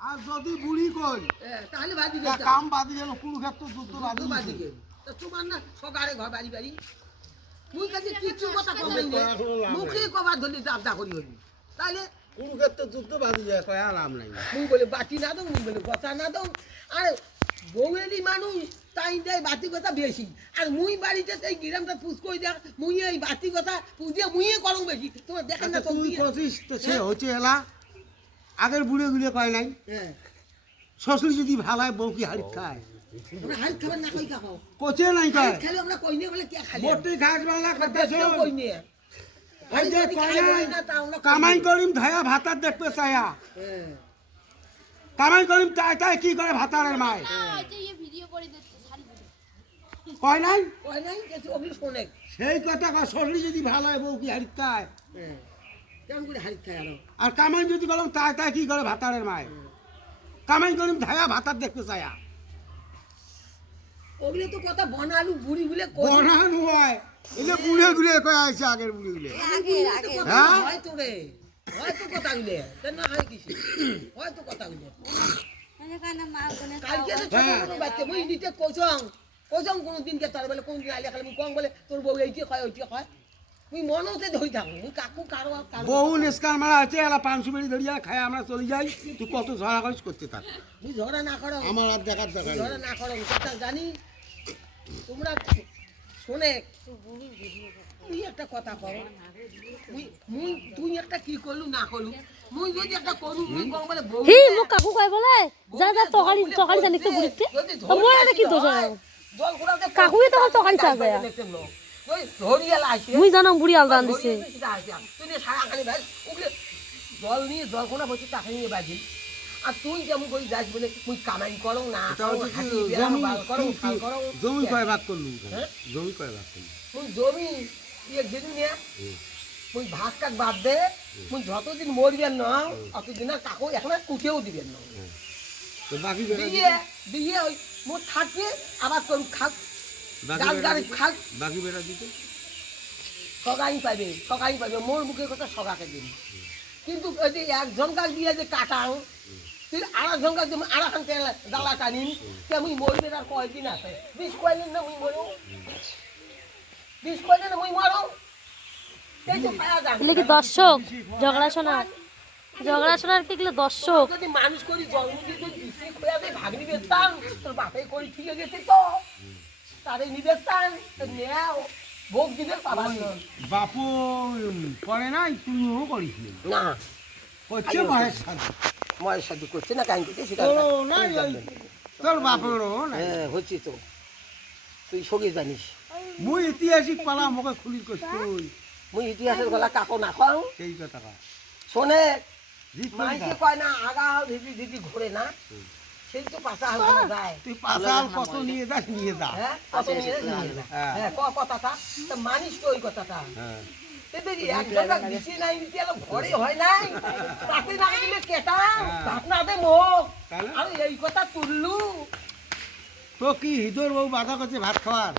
আর যদি বুড়ি কই তাহলে বাদি তা কাম বাদি গেল কুরুক্ষেত্র যুদ্ধ বাদি গেল তো তোমার না সকালে ঘর বাড়ি বাড়ি তুই কাছে কিছু কথা কবি না মুখে কবার ধরলি দাবদা করি হলি তাহলে কুরুক্ষেত্র যুদ্ধ বাদি যায় কয় আর নাম নাই মুই বলে বাটি না দাও মুই বলে কথা না দাও আর বউয়েরই মানুষ তাই দেয় বাতি কথা বেশি আর মুই বাড়িতে সেই গ্রামটা পুষ কই দেখ মুই এই বাতি কথা পুজে মুইয়ে করং বেশি তোমার দেখেন না তুই কছিস তো সে হচ্ছে এলা আগের বুড়ে গুলে কয় নাই হ্যাঁ শ্বশুর যদি ভালো হয় বউ কি হাড়ি খায় আমরা হাল খাবার না কই খাও কোচে নাই কয় খেলে আমরা কই নিয়ে বলে কে খালি মোটে ঘাস বালা কথা কেউ কই নিয়ে এই যে কয় নাই কামাই করিম ধায়া ভাতার দেখবে চায়া হ্যাঁ কামাই করিম তাই তাই কি করে ভাতারের মায় কয় নাই কই নাই কিছু অভি শুনে সেই কথা কয় শ্বশুর যদি ভালো হয় বউ কি হাড়ি খায় হ্যাঁ কেমন করে হাল খায় আর কামাই যদি করলাম তাই তাই কি করে ভাতারের মায় কামাই করিম ধায়া ভাতার দেখতে চায়া ওগুলো তো কথা বনালু বুড়ি গুলে বনানো হয় এলে বুড়ে গুলে কয় আছে আগের বুড়ে গুলে হ্যাঁ হয়তো রে হয়তো কথা গুলে না হয় কিছু হয়তো কথা গুলে কালকে তো ছোট বাচ্চা মুই নিতে কোচং কোন দিন কে তার বলে কোন দিন আইলে খালি মুই কং বলে তোর বউ এইটি কয় ওইটি কয় মুই মনতে ধই থাকু মুই কাকু কারো বহু নিষ্কার মারা আছে এলা 500 বেড়ি ধরিয়া খায় আমরা চলে যাই তুই কত ঝড়া করিস করতে থাক তুই ঝড়া না করো আমার আর দেখার দরকার নেই। ঝড়া না করো কথা জানি তোমরা শুনে তুই একটা কথা করো মুই তুই একটা কি করলু না করলু মুই যদি একটা করু মুই কং বলে বউ হি মোক কাকু কয় বলে যা যা তকারি জানি তো বুড়িতে মোর এটা কি দোষ জল ঘুরাতে কাকুই তো তকারি চা যায় ওই ধরিয়া লাইছে মুই জানো বুড়ি আলদা দিছে তুই নে সারা খালি ভাই ওগুলো জল নিয়ে জল কোনা বসে টাকা নিয়ে বাজি আর তুই যেমন কই যাস বলে তুই কামাই করো না জমি কয় ভাগ করলু জমি কয় ভাগ করলু তুই জমি এক দিন নিয়ে তুই ভাগ কাক বাদ দে তুই যতদিন মরবেন না অতদিন আর কাকু এখন কুটেও দিবেন না তো বাকি দিয়ে দিয়ে ওই মোট থাকবে আবার তোর খাক গাছ গাড়ি খাক বাকি বেড়া দিতে সগাই পাবে মোর মুখের কথা সগাকে দিন কিন্তু ওই যে একজন গাছ দিয়ে যে কাটাও তুই আরেকজন গাছ দিয়ে আরেকখান ডালা টানিন তেমনি মরবে আর কয়দিন আছে 20 কয়দিন না মুই মরো 20 কয়দিন না মুই মরো এই যে পায়া যাবে এগুলো কি দর্শক ঝগড়া শোনার কি এগুলো দর্শক যদি মানুষ করি জন্ম দিয়ে যদি বিক্রি করে দেয় ভাগনি বেচতাম তোর বাপে করি ঠিক গেছে তো তারে নিবেস্তান নেও ভোগ দিবে পাবার বাপু করে নাই তুইও করিস না করছে ময়ের সাথে করছে না কাহিনী করছে সেটা নাই তোর বাপেরও নাই হ্যাঁ হচ্ছে তো তুই সঙ্গে জানিস মুই ঐতিহাসিক পালা মোকে খুলি করছ তুই মুই ইতিহাসের গলা কাকো না খাও সেই কথা কয় শোনে জিত মাইকে কয় না আগা দিদি দিদি ঘুরে না সেই তো পাশা হাল যায় তুই পাশাল কত নিয়ে যাস নিয়ে যা হ্যাঁ কত নিয়ে যা হ্যাঁ কথাটা তো মানিস তো ওই কথাটা হ্যাঁ তেদেরি একজনটা দিছি নাই দিতে এলো ঘরে হয় নাই তাতে না দিলে কেটা ভাত না দে মুখ আর এই কথা তুললু তো কি হৃদয় বউ বাধা করছে ভাত খাওয়ার